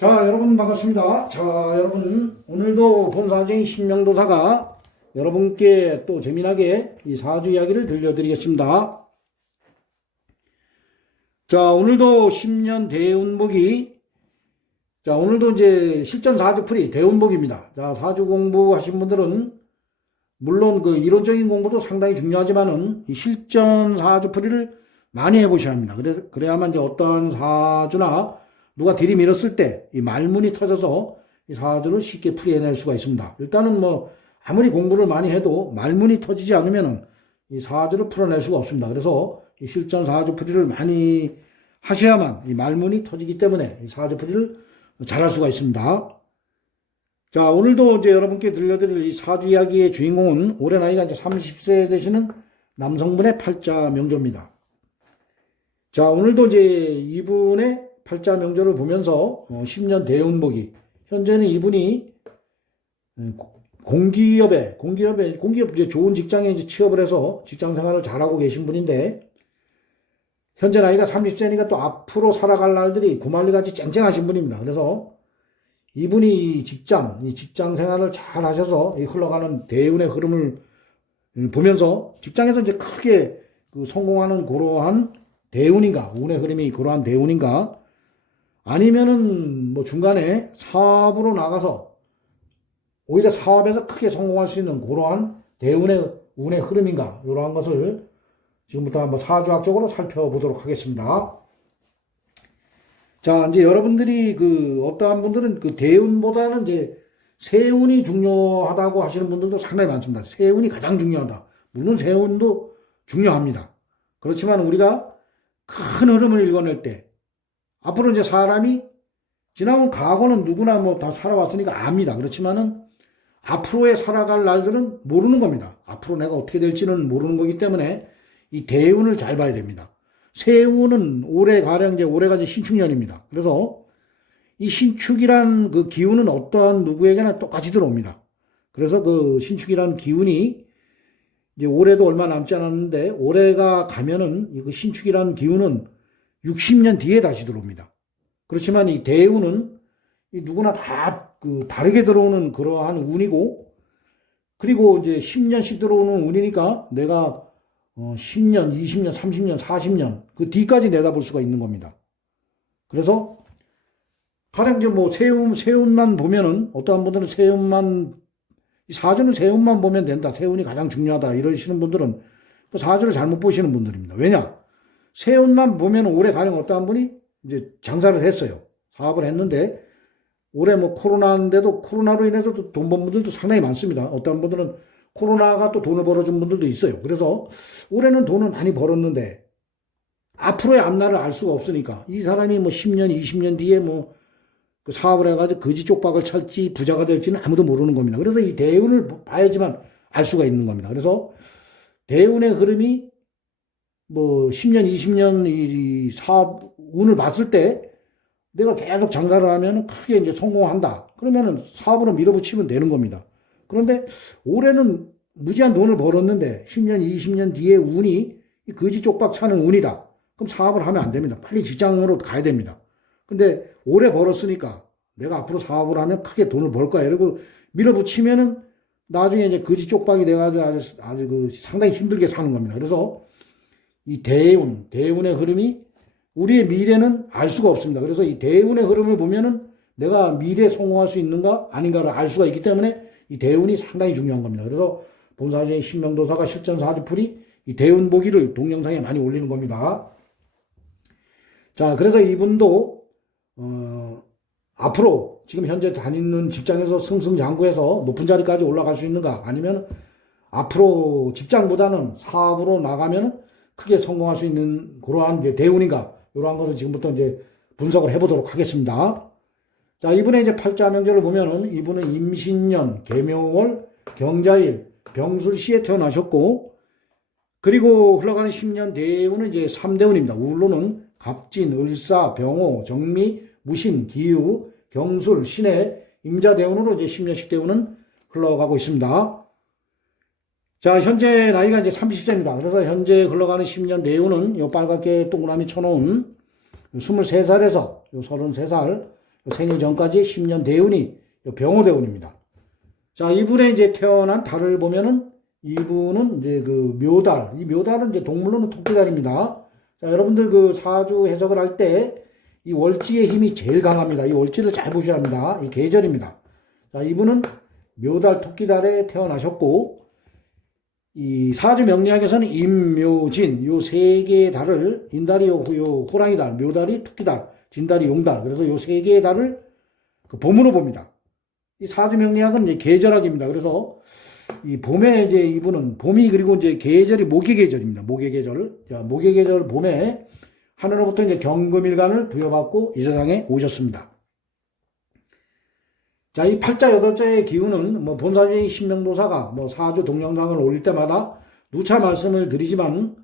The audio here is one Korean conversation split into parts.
자, 여러분 반갑습니다. 자, 여러분 오늘도 본사제인 신명도사가 여러분께 또 재미나게 이 사주 이야기를 들려드리겠습니다. 자, 오늘도 10년 대운복이 오늘도 이제 실전 사주풀이 대운복입니다. 자, 사주 공부하신 분들은 물론 그 이론적인 공부도 상당히 중요하지만은 이 실전 사주풀이를 많이 해보셔야 합니다. 그래야만 이제 어떠한 사주나 누가 들이밀었을 때 이 말문이 터져서 이 사주를 쉽게 풀이해낼 수가 있습니다. 일단은 뭐 아무리 공부를 많이 해도 말문이 터지지 않으면은 이 사주를 풀어낼 수가 없습니다. 그래서 이 실전 사주 풀이를 많이 하셔야만 이 말문이 터지기 때문에 이 사주 풀이를 잘할 수가 있습니다. 자, 오늘도 이제 여러분께 들려드릴 이 사주 이야기의 주인공은 올해 나이가 이제 30세 되시는 남성분의 팔자 명조입니다. 자, 오늘도 이제 이분의 팔자 명조를 보면서 10년 대운복이 현재는 이분이 공기업 이제 좋은 직장에 이제 취업을 해서 직장 생활을 잘하고 계신 분인데 현재 나이가 30세니까 또 앞으로 살아갈 날들이 구말리같이 쨍쨍하신 분입니다. 그래서 이분이 이 직장 생활을 잘 하셔서 이 흘러가는 대운의 흐름을 보면서 직장에서 이제 크게 그 성공하는 그러한 대운인가, 운의 흐름이 그러한 대운인가, 아니면은 뭐 중간에 사업으로 나가서 오히려 사업에서 크게 성공할 수 있는 그러한 대운의 운의 흐름인가, 이러한 것을 지금부터 한번 사주학적으로 살펴보도록 하겠습니다. 자, 이제 여러분들이 어떠한 분들은 그 대운보다는 이제 세운이 중요하다고 하시는 분들도 상당히 많습니다. 세운이 가장 중요하다. 물론 세운도 중요합니다. 그렇지만 우리가 큰 흐름을 읽어낼 때 앞으로 이제 사람이 지나온 과거는 누구나 뭐 다 살아왔으니까 압니다. 그렇지만은 앞으로의 살아갈 날들은 모르는 겁니다. 앞으로 내가 어떻게 될지는 모르는 거기 때문에 이 대운을 잘 봐야 됩니다. 세운은 올해가 이제 신축년입니다. 그래서 이 신축이란 그 기운은 어떠한 누구에게나 똑같이 들어옵니다. 그래서 그 신축이란 기운이 이제 올해도 얼마 남지 않았는데 올해가 가면은 그 신축이란 기운은 60년 뒤에 다시 들어옵니다. 그렇지만 이 대운은 누구나 다 다르게 들어오는 그러한 운이고, 그리고 이제 10년씩 들어오는 운이니까 내가 10년, 20년, 30년, 40년 그 뒤까지 내다볼 수가 있는 겁니다. 그래서 가령 이제 뭐 세운만 보면은 어떠한 분들은 사주는 세운만 보면 된다. 세운이 가장 중요하다. 이러시는 분들은 그 사주를 잘못 보시는 분들입니다. 왜냐? 세운만 보면 올해 가령 어떠한 분이 이제 장사를 했어요. 사업을 했는데 올해 뭐 코로나인데도 코로나로 인해서 돈 번 분들도 상당히 많습니다. 어떤 분들은 코로나가 또 돈을 벌어준 분들도 있어요. 그래서 올해는 돈을 많이 벌었는데 앞으로의 앞날을 알 수가 없으니까 이 사람이 뭐 10년, 20년 뒤에 뭐 그 사업을 해가지고 거지 쪽박을 찰지 부자가 될지는 아무도 모르는 겁니다. 그래서 이 대운을 봐야지만 알 수가 있는 겁니다. 그래서 대운의 흐름이 뭐 10년, 20년 이 사업 운을 봤을 때 내가 계속 장사를 하면 크게 이제 성공한다. 그러면은 사업으로 밀어붙이면 되는 겁니다. 그런데 올해는 무지한 돈을 벌었는데 10년, 20년 뒤에 운이 이 거지 쪽박 차는 운이다. 그럼 사업을 하면 안 됩니다. 빨리 직장으로 가야 됩니다. 근데 오래 벌었으니까 내가 앞으로 사업을 하면 크게 돈을 벌 거야. 이러고 밀어붙이면은 나중에 이제 거지 쪽박이 돼가지고 아주 상당히 힘들게 사는 겁니다. 그래서 이 대운의 흐름이 우리의 미래는 알 수가 없습니다. 그래서 이 대운의 흐름을 보면은 내가 미래에 성공할 수 있는가 아닌가를 알 수가 있기 때문에 이 대운이 상당히 중요한 겁니다. 그래서 본사제인 신명도사가 실전 사주풀이 이 대운 보기를 동영상에 많이 올리는 겁니다. 자, 그래서 이분도 앞으로 지금 현재 다니는 직장에서 승승장구해서 높은 자리까지 올라갈 수 있는가, 아니면 앞으로 직장보다는 사업으로 나가면 크게 성공할 수 있는 그러한 이제 대운인가, 이러한 것을 지금부터 이제 분석을 해보도록 하겠습니다. 자, 이분의 이제 팔자 명절을 보면은 이분은 임신년, 계묘월, 경자일, 병술시에 태어나셨고, 그리고 흘러가는 10년 대운은 이제 3대운입니다. 울로는 갑진, 을사, 병호, 정미, 무신, 기유, 경술, 신해, 임자대운으로 이제 10년씩 대운은 흘러가고 있습니다. 자, 현재 나이가 이제 30세입니다. 그래서 현재 흘러가는 10년 대운은 요 빨갛게 동그라미 쳐놓은 23살에서 요 33살, 생일 전까지 10년 대운이 병호대운입니다. 자, 이분의 이제 태어난 달을 보면은 이분은 이제 그 묘달, 이 묘달은 이제 동물로는 토끼달입니다. 자, 여러분들 그 사주 해석을 할 때 이 월지의 힘이 제일 강합니다. 이 월지를 잘 보셔야 합니다. 이 계절입니다. 자, 이분은 묘달 토끼달에 태어나셨고, 이 사주 명리학에서는 임묘진 요 세 개의 달을 인달이 요 호랑이달, 묘달이 토끼달, 진달이 용달, 그래서 요 세 개의 달을 그 봄으로 봅니다. 이 사주 명리학은 이제 계절학입니다. 그래서 이 봄에 이제 이분은 봄이 그리고 이제 계절이 목의 계절입니다. 목의 계절. 자, 목의 계절 봄에 하늘로부터 이제 경금일간을 부여받고 이 세상에 오셨습니다. 자, 이 팔자 여덟자의 기운은 뭐 본사주의 신명도사가 뭐 사주 동영상을 올릴 때마다 누차 말씀을 드리지만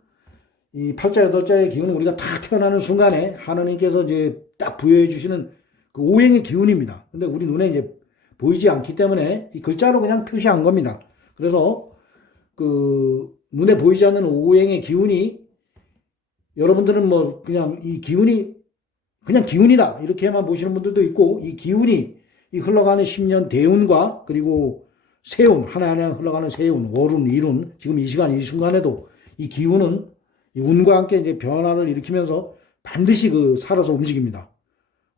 이 팔자 여덟자의 기운은 우리가 다 태어나는 순간에 하느님께서 이제 딱 부여해 주시는 그 오행의 기운입니다. 근데 우리 눈에 이제 보이지 않기 때문에 이 글자로 그냥 표시한 겁니다. 그래서 그 눈에 보이지 않는 오행의 기운이 여러분들은 뭐 그냥 이 기운이 그냥 기운이다 이렇게만 보시는 분들도 있고, 이 기운이 이 흘러가는 10년 대운과 그리고 세운 하나하나 흘러가는 세운 월운 일운 지금 이 시간 이 순간에도 이 기운은 이 운과 함께 이제 변화를 일으키면서 반드시 그 살아서 움직입니다.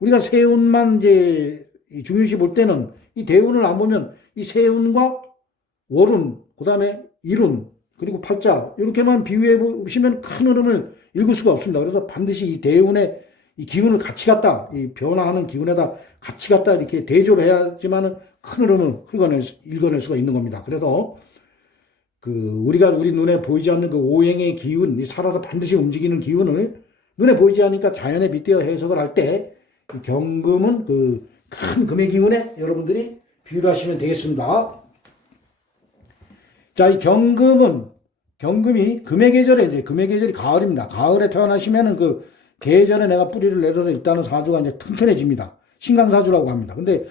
우리가 세운만 이제 중요시 볼 때는 이 대운을 안 보면 이 세운과 월운 그다음에 일운 그리고 팔자 이렇게만 비유해 보시면 큰 흐름을 읽을 수가 없습니다. 그래서 반드시 이 대운의 이 기운을 같이 갖다 이 변화하는 기운에다 같이 갖다 이렇게 대조를 해야지만은 큰 흐름을 읽어낼 수가 있는 겁니다. 그래서 그 우리가 우리 눈에 보이지 않는 그 오행의 기운, 이 살아서 반드시 움직이는 기운을 눈에 보이지 않으니까 자연에 빗대어 해석을 할 때 경금은 그 큰 금의 기운에 여러분들이 비유를 하시면 되겠습니다. 자, 이 경금이 금의 계절에 이제 금의 계절이 가을입니다. 가을에 태어나시면은 그 계절에 내가 뿌리를 내려서 일단은 사주가 이제 튼튼해집니다. 신강사주라고 합니다. 근데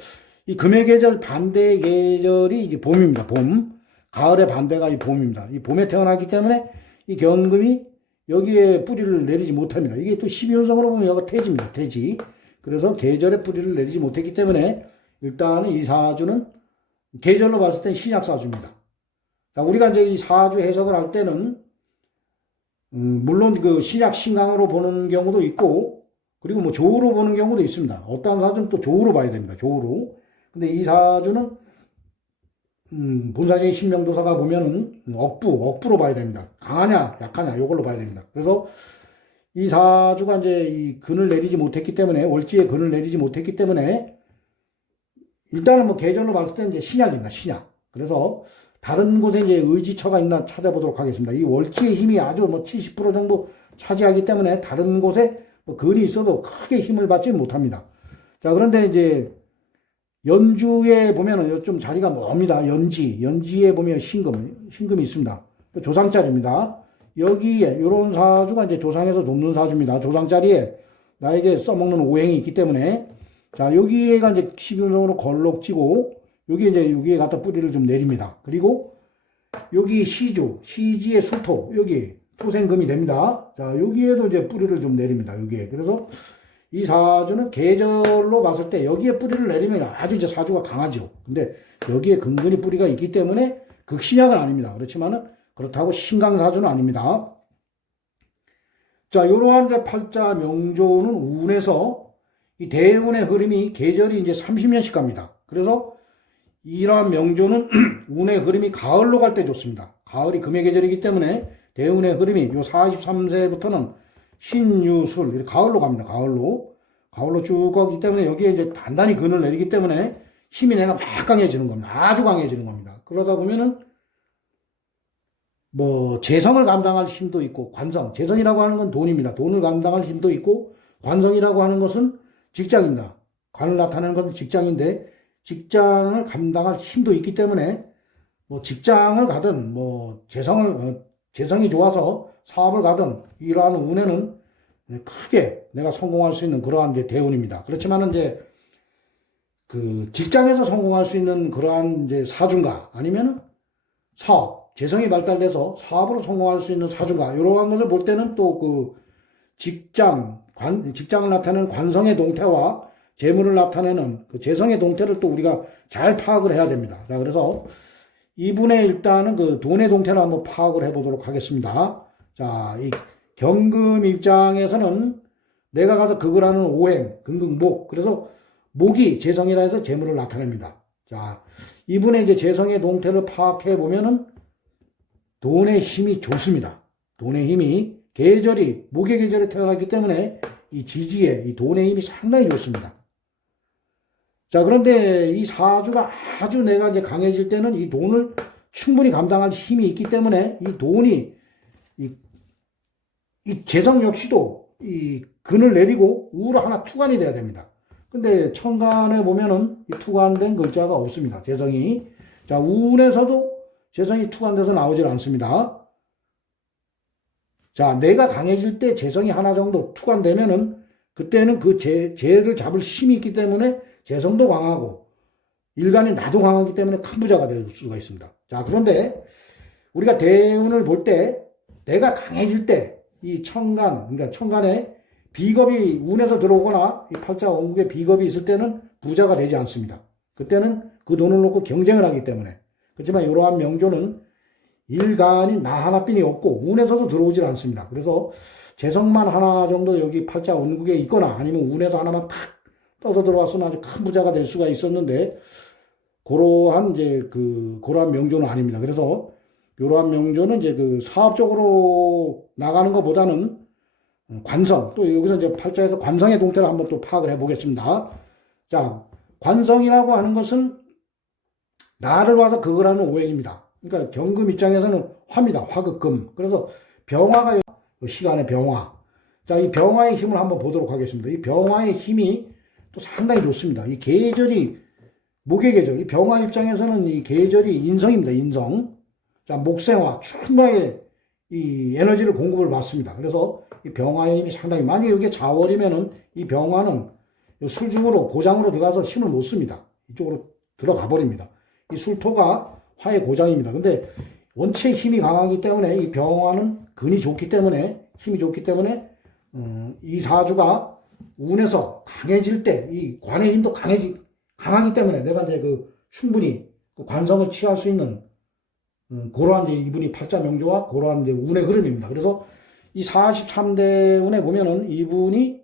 이 금의 계절 반대의 계절이 이제 봄입니다. 봄. 가을의 반대가 이 봄입니다. 이 봄에 태어나기 때문에 이 경금이 여기에 뿌리를 내리지 못합니다. 이게 또 12운성으로 보면 여기가 태지입니다. 태지. 그래서 계절에 뿌리를 내리지 못했기 때문에 일단은 이 사주는 계절로 봤을 땐 신약사주입니다. 자, 우리가 이제 이 사주 해석을 할 때는 물론 그 신약 신강으로 보는 경우도 있고 그리고 뭐 조우로 보는 경우도 있습니다. 어떠한 사주는 또 조우로 봐야 됩니다. 조우로. 근데 이 사주는 본사적인 신명도사가 보면은 억부로 봐야 됩니다. 강하냐 약하냐 요걸로 봐야 됩니다. 그래서 이 사주가 이제 이 근을 내리지 못했기 때문에 월지에 근을 내리지 못했기 때문에 일단은 뭐 계절로 봤을 때 이제 신약입니다. 신약. 그래서 다른 곳에 이제 의지처가 있나 찾아보도록 하겠습니다. 이 월지의 힘이 아주 뭐 70% 정도 차지하기 때문에 다른 곳에 뭐 근이 있어도 크게 힘을 받지 못합니다. 자, 그런데 이제 연주에 보면은 좀 자리가 멉니다. 연지에 보면 신금이 있습니다. 조상자리입니다. 여기에 요런 사주가 이제 조상에서 돕는 사주입니다. 조상자리에 나에게 써먹는 오행이 있기 때문에 자, 여기에가 이제 12운성으로 걸럭지고 여기에 갖다 뿌리를 좀 내립니다. 그리고 여기 시지의 수토, 여기 토생금이 됩니다. 자, 여기에도 이제 뿌리를 좀 내립니다. 여기에. 그래서 이 사주는 계절로 봤을 때 여기에 뿌리를 내리면 아주 이제 사주가 강하죠. 근데 여기에 근근히 뿌리가 있기 때문에 극신약은 아닙니다. 그렇지만은 그렇다고 신강사주는 아닙니다. 자, 요러한 이제 팔자 명조는 운에서 이 대운의 흐름이 계절이 이제 30년씩 갑니다. 그래서 이러한 명조는 운의 흐름이 가을로 갈 때 좋습니다. 가을이 금의 계절이기 때문에 대운의 흐름이 요 43세부터는 신유술 이렇게 가을로 갑니다. 가을로 쭉 가기 때문에 여기에 이제 단단히 근을 내리기 때문에 힘이 내가 막 강해지는 겁니다. 아주 강해지는 겁니다. 그러다 보면은 뭐 재성을 감당할 힘도 있고 관성, 재성이라고 하는 건 돈입니다. 돈을 감당할 힘도 있고 관성이라고 하는 것은 직장입니다. 관을 나타내는 것은 직장인데 직장을 감당할 힘도 있기 때문에 뭐 직장을 가든 뭐 재성이 좋아서 사업을 가든 이러한 운에는 크게 내가 성공할 수 있는 그러한 이제 대운입니다. 그렇지만은 이제 그 직장에서 성공할 수 있는 그러한 이제 사주인가 아니면은 재성이 발달돼서 사업으로 성공할 수 있는 사주인가 이러한 것을 볼 때는 또 그 직장을 나타내는 관성의 동태와 재물을 나타내는 그 재성의 동태를 또 우리가 잘 파악을 해야 됩니다. 자, 그래서 이분의 일단은 그 돈의 동태를 한번 파악을 해보도록 하겠습니다. 자, 이 경금 입장에서는 내가 가서 극을 하는 오행, 금극목. 그래서 목이 재성이라 해서 재물을 나타냅니다. 자, 이분의 이제 재성의 동태를 파악해 보면은 돈의 힘이 좋습니다. 돈의 힘이 계절이, 목의 계절에 태어났기 때문에 이 지지에 이 돈의 힘이 상당히 좋습니다. 자, 그런데 이 사주가 아주 내가 이제 강해질 때는 이 돈을 충분히 감당할 힘이 있기 때문에 이 돈이 이 재성 역시도 이 근을 내리고 우로 하나 투관이 돼야 됩니다. 근데 천간에 보면은 이 투관된 글자가 없습니다. 재성이. 자, 운에서도 재성이 투관돼서 나오질 않습니다. 자, 내가 강해질 때 재성이 하나 정도 투관되면은 그때는 그 재를 잡을 힘이 있기 때문에 재성도 강하고 일간이 나도 강하기 때문에 큰 부자가 될 수가 있습니다. 자, 그런데 우리가 대운을 볼 때 내가 강해질 때 이 천간, 그러니까 천간에 비겁이 운에서 들어오거나 이 팔자 원국에 비겁이 있을 때는 부자가 되지 않습니다. 그때는 그 돈을 놓고 경쟁을 하기 때문에. 그렇지만 이러한 명조는 일간이 나 하나뿐이 없고 운에서도 들어오질 않습니다. 그래서 재성만 하나 정도 여기 팔자 원국에 있거나 아니면 운에서 하나만 탁 떠서 들어왔으면 아주 큰 부자가 될 수가 있었는데 그러한 이제 그러한 명조는 아닙니다. 그래서 이러한 명조는 이제 그 사업적으로 나가는 것보다는 관성, 또 여기서 이제 팔자에서 관성의 동태를 한번 또 파악을 해 보겠습니다. 자, 관성이라고 하는 것은 나를 와서 극을 하는 오행입니다. 그러니까 경금 입장에서는 화입니다. 화극금. 그래서 병화가 시간의 병화. 자, 이 병화의 힘을 한번 보도록 하겠습니다. 이 병화의 힘이 또 상당히 좋습니다. 이 계절이 목의 계절, 이 병화 입장에서는 이 계절이 인성입니다. 인성. 자, 목생화, 충분하게 이 에너지를 공급을 받습니다. 그래서 이 병화의 힘이 상당히, 만약에 이게 자월이면은 이 병화는 술중으로, 고장으로 들어가서 힘을 못 씁니다. 이쪽으로 들어가 버립니다. 이 술토가 화의 고장입니다. 근데 원체 힘이 강하기 때문에 이 병화는 근이 좋기 때문에, 힘이 좋기 때문에, 이 사주가 운에서 강해질 때, 이 관의 힘도 강하기 때문에 내가 이제 충분히 관성을 취할 수 있는 그러한 이분이 팔자 명조와 그러한 운의 흐름입니다. 그래서 이 43대 운에 보면은 이분이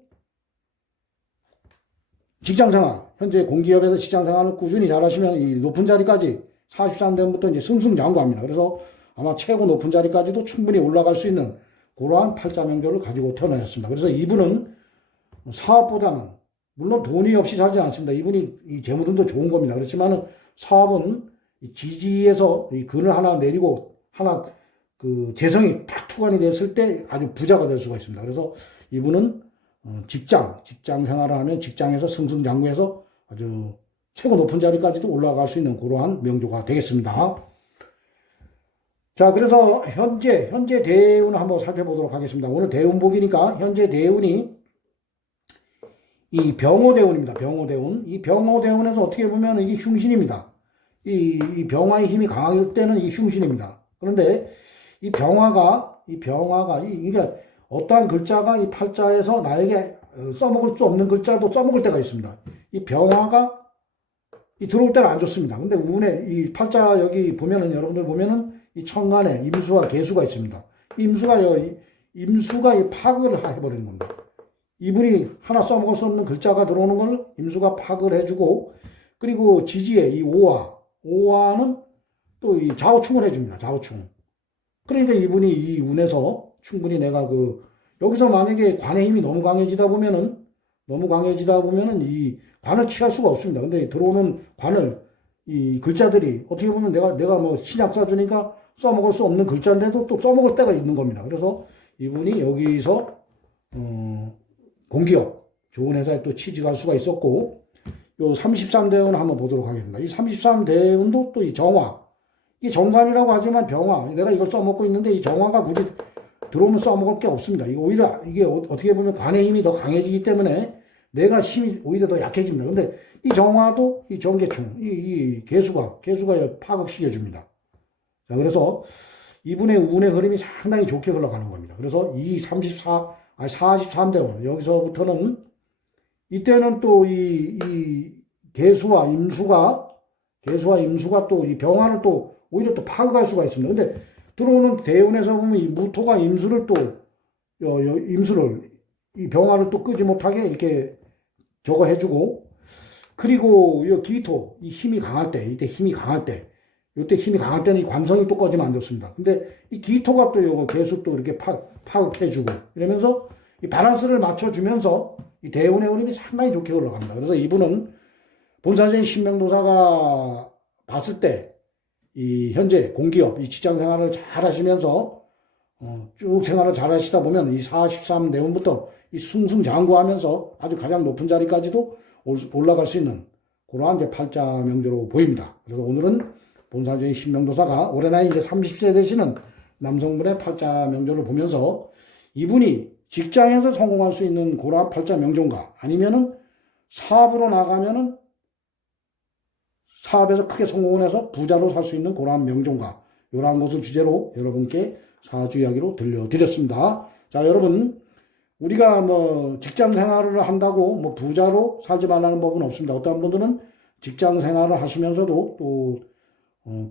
직장생활, 현재 공기업에서 직장생활을 꾸준히 잘하시면 이 높은 자리까지 43대 운부터 이제 승승장구합니다. 그래서 아마 최고 높은 자리까지도 충분히 올라갈 수 있는 그러한 팔자 명조를 가지고 태어나셨습니다. 그래서 이분은 사업보다는, 물론 돈이 없이 살지 않습니다. 이분이 이 재무등도 좋은 겁니다. 그렇지만은 사업은 지지에서 이 근을 하나 내리고 하나 재성이 딱 투관이 됐을 때 아주 부자가 될 수가 있습니다. 그래서 이분은 직장 생활을 하면 직장에서 승승장구해서 아주 최고 높은 자리까지도 올라갈 수 있는 그러한 명조가 되겠습니다. 자, 그래서 현재 대운을 한번 살펴보도록 하겠습니다. 오늘 대운복이니까 현재 대운이 이 병호대운입니다. 병호대운. 이 병호대운에서 어떻게 보면 이게 흉신입니다. 이 병화의 힘이 강할 때는 이 흉신입니다. 그런데 이 병화가 이게 어떠한 글자가 이 팔자에서 나에게 써먹을 수 없는 글자도 써먹을 때가 있습니다. 이 병화가 들어올 때는 안 좋습니다. 근데 운에 이 팔자 여기 보면은, 여러분들 보면은 이 천간에 임수와 계수가 있습니다. 임수가 이 파극을 해버리는 겁니다. 이분이 하나 써먹을 수 없는 글자가 들어오는 걸 임수가 파극을 해주고, 그리고 지지에 이 오화는 또 이 좌우충을 해줍니다. 좌우충. 그러니까 이분이 이 운에서 충분히 내가 여기서 만약에 관의 힘이 너무 강해지다 보면은 이 관을 취할 수가 없습니다. 근데 들어오는 관을, 이 글자들이 어떻게 보면 내가 뭐 신약 써주니까 써먹을 수 없는 글자인데도 또 써먹을 때가 있는 겁니다. 그래서 이분이 여기서, 공기업, 좋은 회사에 또 취직할 수가 있었고, 요 33대운 한번 보도록 하겠습니다. 이 33대운도 또 이 정화. 이게 정관이라고 하지만 병화. 내가 이걸 써먹고 있는데 이 정화가 굳이 들어오면 써먹을 게 없습니다. 오히려 이게 어떻게 보면 관의 힘이 더 강해지기 때문에 내가 힘이 오히려 더 약해집니다. 근데 이 정화도 이 정계충, 이 계수가 파극시켜줍니다. 자, 그래서 이분의 운의 흐름이 상당히 좋게 흘러가는 겁니다. 그래서 이 43대운, 여기서부터는 이때는 또 이 개수와 임수가 또 이 병화를 또 오히려 또 파악할 수가 있습니다. 근데 들어오는 대운에서 보면 이 무토가 임수를 또 임수를 이 병화를 또 끄지 못하게 이렇게 저거 해주고, 그리고 이 기토 이 힘이 강할 때, 이때 힘이 강할 때는 이 관성이 또 꺼지면 안 좋습니다. 근데 이 기토가 또 요거 개수 또 이렇게 파악해주고 이러면서 이 밸런스를 맞춰주면서 이 대운의 흐름이 상당히 좋게 올라갑니다. 그래서 이분은 본사적인 신명도사가 봤을 때 이 현재 공기업, 이 직장 생활을 잘 하시면서 쭉 생활을 잘 하시다 보면 이 43 내운부터 이 승승장구하면서 아주 가장 높은 자리까지도 올라갈 수 있는 그러한 이제 팔자 명조로 보입니다. 그래서 오늘은 본사적인 신명도사가 올해 나이 이제 30세 되시는 남성분의 팔자 명조를 보면서 이분이 직장에서 성공할 수 있는 그러한 팔자 명조인가, 아니면은 사업으로 나가면은 사업에서 크게 성공을 해서 부자로 살 수 있는 그러한 명종가, 이러한 것을 주제로 여러분께 사주 이야기로 들려드렸습니다. 자, 여러분, 우리가 뭐 직장 생활을 한다고 뭐 부자로 살지 말라는 법은 없습니다. 어떤 분들은 직장 생활을 하시면서도 또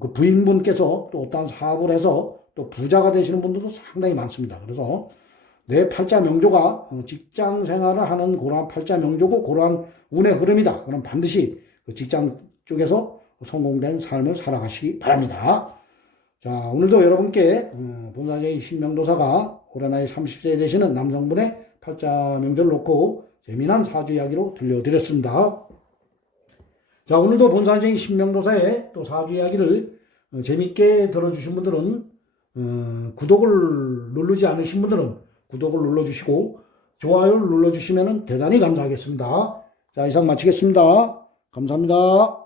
그 부인분께서 또 어떠한 사업을 해서 또 부자가 되시는 분들도 상당히 많습니다. 그래서 내 팔자 명조가 직장 생활을 하는 그러한 팔자 명조고 그러한 운의 흐름이다. 그럼 반드시 그 직장 쪽에서 성공된 삶을 살아가시기 바랍니다. 자, 오늘도 여러분께 본사적인 신명도사가 올해 나이 30세 되시는 남성분의 팔자 명조를 놓고 재미난 사주 이야기로 들려드렸습니다. 자, 오늘도 본사적인 신명도사의 또 사주 이야기를 재밌게 들어주신 분들은 구독을 누르지 않으신 분들은 구독을 눌러주시고 좋아요를 눌러주시면 대단히 감사하겠습니다. 자, 이상 마치겠습니다. 감사합니다.